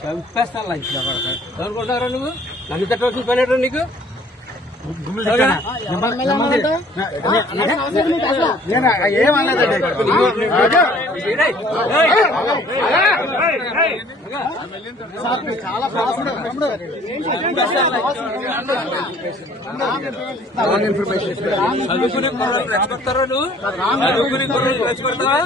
చంపేస్తాను లంచ్ నువ్వు నన్ను తట్టవలసిన పని ఏంటో నీకు చదువుకునే కుర్రోళ్ళు రెచ్చగొడతారా నువ్వు చదువుకునే కుర్రోళ్ళు రెచ్చగొడతావా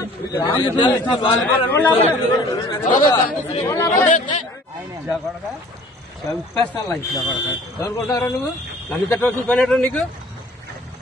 చంపేస్తాను లంచ్ నువ్వు నన్ను తట్టవలసిన పని నీకు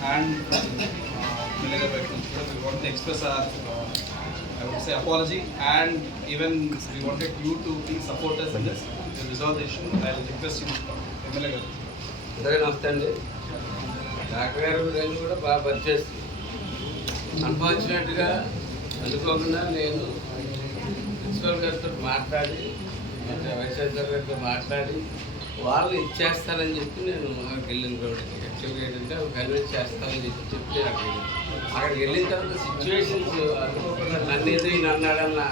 hand express our I would say apology and even we wanted you to please support us in this to resolve గారు. సరే నమస్తే అండి డాక్టర్ గారు గురించి కూడా బాగా పనిచేస్తుంది అన్ఫార్చునేట్గా అందుకోకుండా నేను ప్రిన్సిపల్ గారితో మాట్లాడి వైస్ ఛాన్సలర్ గారితో మాట్లాడి వాళ్ళు ఇచ్చేస్తారని చెప్పి నేను వెళ్ళిన రోడ్డుకి యాక్చువల్గా ఏంటంటే అవి కన్విన్స్ చేస్తానని చెప్పి చెప్తే అక్కడికి వెళ్ళాను. అక్కడికి వెళ్ళిన తర్వాత సిచ్యువేషన్స్ అనుకోకుండా నన్ను ఏదో ఈయన అన్నాడన్న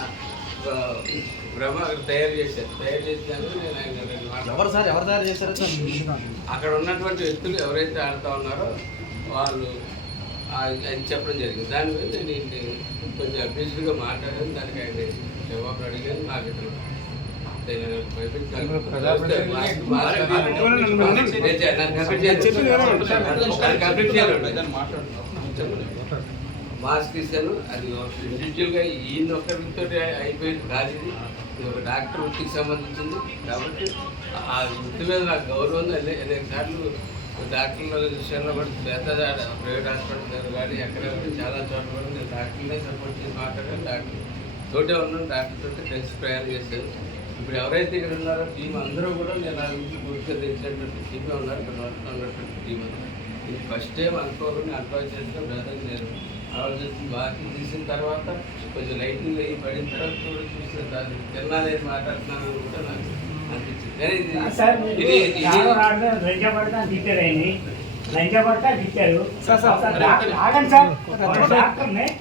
భ్రమ అక్కడ తయారు చేశారు. తయారు చేసినాక నేను ఆయన ఎవరు సార్? ఎవరు తయారు చేశారు అక్కడ ఉన్నటువంటి వ్యక్తులు ఎవరైతే ఆడుతూ ఉన్నారో వాళ్ళు ఆ- అది చెప్పడం జరిగింది. దాని మీద నేను కొంచెం అబ్యూజ్డ్గా మాట్లాడాను. దానికి ఆయన జవాబు అడిగాను. నాకు ఇతను మాస్క్ తీశాను. అది ఇండివిజువల్గా ఈయన ఒక్కరితో అయిపోయింది. కాదు ఇది. ఒక డాక్టర్ వృత్తికి సంబంధించింది. కాబట్టి ఆ వృత్తి మీద నాకు గౌరవం అనేక సార్లు డాక్టర్ల విషయంలో కూడా పెద్ద ప్రైవేట్ హాస్పిటల్ దగ్గర కానీ ఎక్కడ కానీ చాలా చోట్ల కూడా నేను డాక్టర్నే సపోర్ట్ చేసి మాట్లాడాను. డాక్టర్ తోటే ఉన్నాను. డాక్టర్ తోటి కలిసి ప్రయాణం చేశాను. ఇప్పుడు ఎవరైతే ఇక్కడ ఉన్నారో టీం అందరూ కూడా నేను ఆ గురించి పూర్తిగా తెలిసినటువంటి టీమే ఉన్నారు ఇక్కడ ఉన్నటువంటి టీం అంతా. ఇది ఫస్ట్ టైం అనుకోకుండా అడ్వైజ్ చేస్తే బ్రదర్ నేను ఆలోచించి బాకీ తీసిన తర్వాత కొంచెం లైటింగ్ అయ్యి పడిన తర్వాత కూడా చూస్తే దాన్ని తిన్నానేది మాట్లాడుతున్నాను కూడా నాకు అనిపించింది. కానీ ఇది- సార్ ఇది ఆగండి డాక్టర్ని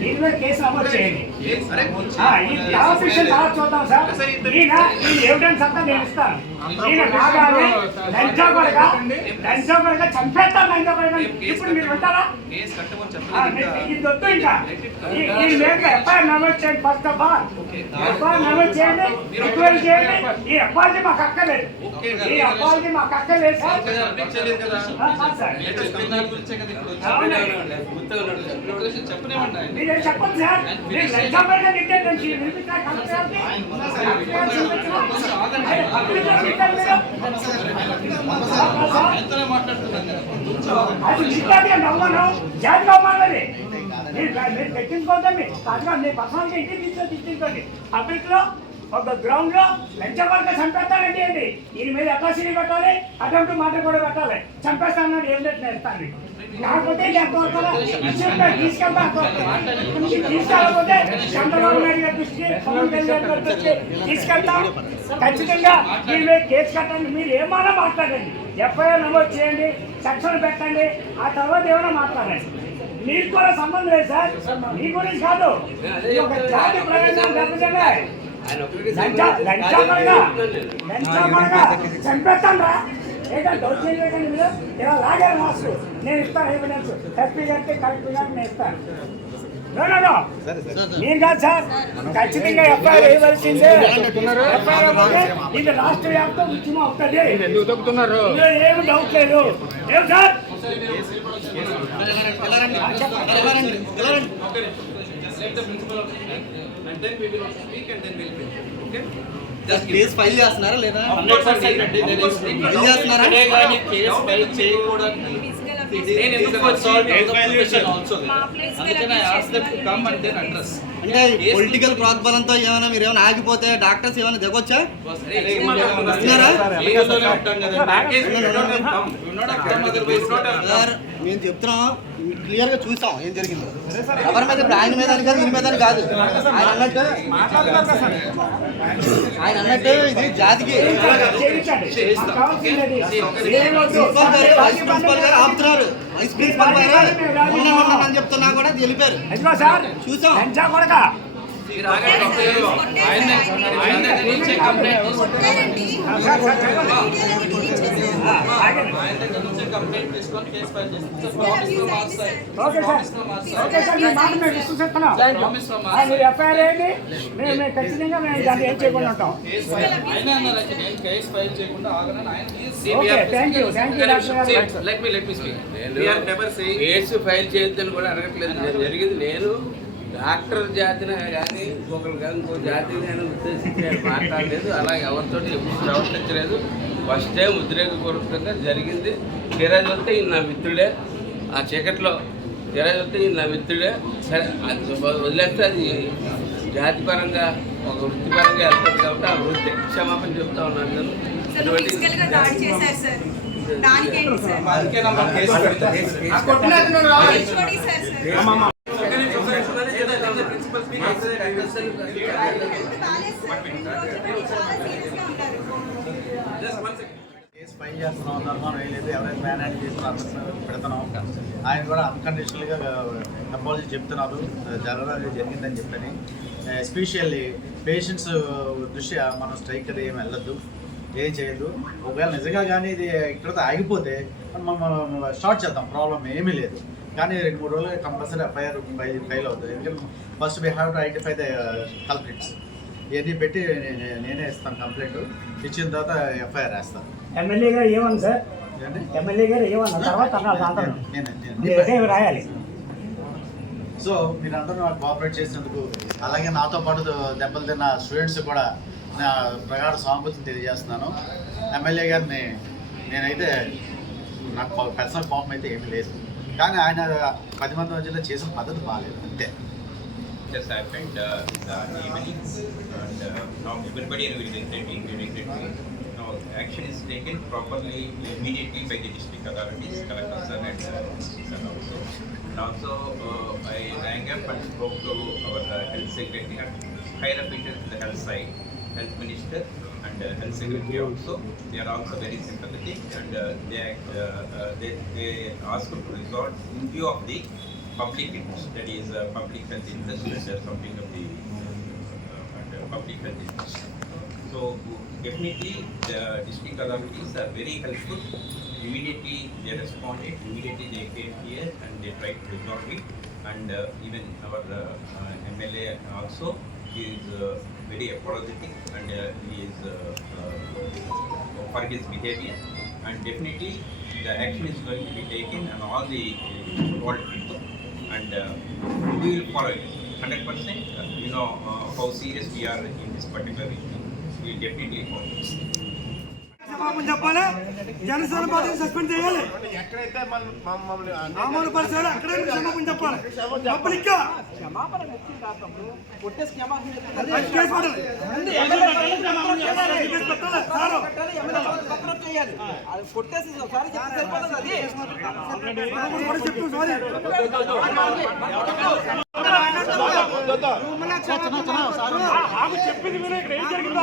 దీని మీద కేసు నమోదు చేయండి. ఆఫీషియల్ తర్వాత చూద్దాం సార్. ఈయన ఈ ఎవిడెన్స్ అంతా నేను ఇస్తాను. ఈయన రాగానే లంచా కొడగా లంచా కొడగా చంపేస్తారు లంచా కొడగా ఇప్పుడు మీరు ఉంటారా? కేసు కట్టమని ఆ, చెప్పలేదు మీ- ఇంకా. ఇది వద్దు ఇంకా. ఈ ఈ మీద ఎఫ్ఐఆర్ నమోదు చేయండి ఫస్ట్ ఆఫ్ ఆల్ ఎఫ్ఐఆర్ నమోదు చేయండి. రిక్వెస్ట్ చేయండి. ఈ అప్పాలజీ మాకు అక్కర్లేదు. ఈ అప్పాలజీ మాకు అక్కర్లేదు సార్. ఇంకా అప్డేట్ చేయలేదు కదా. ఆ, కాదు సార్ నేను క్రిమినల్ గురించే కదా మీరు చెప్పండి సార్ అది చిట్టాది జాతిగా పర్సనల్గా ఇంటికి తీసుకొని తెచ్చుకోండి పబ్లిక్ ఒక గ్రౌండ్లో లంచగొడక చంపేస్తానండి ఏంటి దీని మీద అకాసిని పెట్టాలి అటువంటి మాట కూడా పెట్టాలి. చంపేస్తానని ఏం లేదు నేర్తాను కాకపోతే ఇది ఎంతవరకు చెప్పాను తీసుకెళ్తా తీసుకెళ్ళకపోతే చంద్రబాబు నాయుడు గారి దృష్టికి పవన్ కళ్యాణ్ గారి దృష్టికి తీసుకెళ్తాం. ఖచ్చితంగా దీని మీద కేసు కట్టండి మీరు ఏమైనా మాట్లాడండి. ఎఫ్ఐఆర్ నమోదు చేయండి సెక్షన్ పెట్టండి ఆ తర్వాత ఏమైనా మాట్లాడండి. మీకు కూడా సంబంధం లేదు సార్. మీ గురించి కాదు. ఇది ఒక జాతి ప్రయోజనం దెబ్బతినే ఆయన ఒక్కడికి లంచా లంచా పడగా లంచా పడగా చంపేస్తాను రా ఏంటంటే దౌర్జన్యం ఏంటండి మీరు ఇలా లాగారు మాస్కు నేను ఇస్తాను ఎవిడెన్స్ ఎస్పీ గారికి కలెక్టర్ గారికి నేను ఇస్తాను నో నో నో నేను కాదు సార్ ఖచ్చితంగా ఎఫ్ఐఆర్ వేయవలసిందే ఎఫ్ఐఆర్ ఇది రాష్ట్ర వ్యాప్తం ఉద్యమం అవుతుంది ఏమి డౌట్ లేదు ఏం sir set the principle of speak and political ప్రాక్బలంతో ఏమైనా మీరు ఏమైనా ఆగిపోతే డాక్టర్స్ ఏమైనా దిగొచ్చా? మేము చెప్తున్నాం క్లియర్గా చూసాం ఏం జరిగిందో ఎవరి మీద ఇప్పుడు ఆయన మీద అని కాదు దీని మీద అని కాదు ఆయన అన్నట్టు ఆయన అన్నట్టు ఇది జాతికి. ప్రిన్సిపల్ గారు వైస్ ప్రిన్సిపల్ గారు ఆపుతున్నారు వైస్ ప్రిన్సిపల్ గారు అని చెప్తున్నా కూడా తెలిపారు చూసాం. ఆయన ఆయన దగ్గర నుంచే కంప్లైంట్ మీరు ఎఫ్ఐఆర్ అయ్యింది మేము మేము ఖచ్చితంగా మేము దాన్ని ఏం చేయకుండా ఉంటాం కేసు ఫైల్ చేయొద్దని కూడా అడగట్లేదు. జరిగింది నేను. డాక్టర్ జాతిని కానీ ఇంకొకరు కానీ ఇంకో జాతిని కానీ ఉద్దేశించి మాట్లాడలేదు. అలా ఎవరితో ఎప్పుడు ప్రవర్తించలేదు. ఫస్ట్ టైం ఉద్రేకపూర్వకంగా జరిగింది. తీరాజ్ వస్తే ఈయన నా మిత్రుడే. ఆ చీకట్లో తీరాజ్ వస్తే ఈయన నా మిత్రుడే. సరే అది వదిలేస్తే అది జాతిపరంగా ఒక వృత్తిపరంగా వెళ్తుంది కాబట్టి ఆ వృత్తి క్షమాపణ చెప్తా ఉన్నాను నేను. దానికేంటి సార్ అందుకే నమ్మ కేసు పెడతాం హెచ్ఓడి సార్ సార్ ఒక్క నిమిషం సార్ ఒకసారి ఏదో ఏదో ప్రిన్సిపల్ స్పీక్ ఒకసారి హెల్త్ బాగాలేదు సార్ ఈ రోజు చాలా సీరియస్గా ఉంటారు just one second case file చేస్తున్నాం ధర్మం వేయలేదు ఎవరైతే మ్యాన్ హ్యాండ్ చేస్తున్నారో అందరిని పెడుతున్నాం ఆయన కూడా అన్కండిషనల్గా అపాలజీ చెప్తున్నారు. జరగడం జరిగిందని చెప్పని. ఎస్పెషల్లీ పేషెంట్స్ దృష్ట్యా మనం స్ట్రైక్ అది ఏం వెళ్ళొద్దు. ఏం చేయదు ఒకవేళ నిజంగా కానీ ఇది ఇక్కడతో ఆగిపోతే మనం స్టార్ట్ చేద్దాం. ప్రాబ్లం ఏమీ లేదు. కానీ రెండు మూడు రోజులు కంపల్సరీ ఎఫ్ఐఆర్ ఫైల్ ఫైల్ అవుతుంది. ఎందుకంటే first we have to identify the culprits ఇవన్నీ పెట్టి నేనే ఇస్తాను కంప్లైంట్. ఇచ్చిన తర్వాత ఎఫ్ఐఆర్ వేస్తాను. ఎమ్మెల్యే గారు ఏమన్నా సార్? ఎమ్మెల్యే గారు ఏమన్నా తర్వాత రాయాలి? సో మీరందరూ నాకు కోఆపరేట్ చేసినందుకు అలాగే నాతో పాటు దెబ్బలు తిన్న స్టూడెంట్స్ కూడా నా ప్రగాఢ సానుభూతిని తెలియజేస్తున్నాను. ఎమ్మెల్యే గారిని నేనైతే నాకు పర్సనల్ కోపం అయితే ఏమీ లేదు. కానీ ఆయన పది మంది మధ్యలో చేసిన పద్ధతి బాగాలేదు అంతే. Just happened uh, the evening and uh, now everybody is regretting, regretting. Now action is taken properly immediately by the district authorities, collector sir and uh, also. And also uh, I rang up and spoke to our uh, health secretary and higher officials in the health side, health minister and uh, health secretary also. They are also very sympathetic and uh, they, uh, uh, they, they ask to resolve in view of the public that is uh, public health interest uh, something of the uh, uh, public health interest. So definitely the district authorities are very helpful. Immediately they responded, immediately they came here and they tried to resolve it. And uh, even our uh, uh, MLA also is uh, very apologetic and uh, he is uh, uh, for his behavior. And definitely the action is going to be taken and all the uh, involved people and uh, we will follow it. Hundred percent, you know uh, how serious we are in this particular issue. We will definitely follow. క్షమాపణ చెప్పాలి? జనసేన పార్టీని suspend చేయాలి. ఎక్కడైతే మన మమ్మల్ని మామూలు పరిసరాలు అక్కడే క్షమాపణ చెప్పాలి. పబ్లిక్ చెప్పింది మీరు ఇక్కడ ఏం జరిగిందో.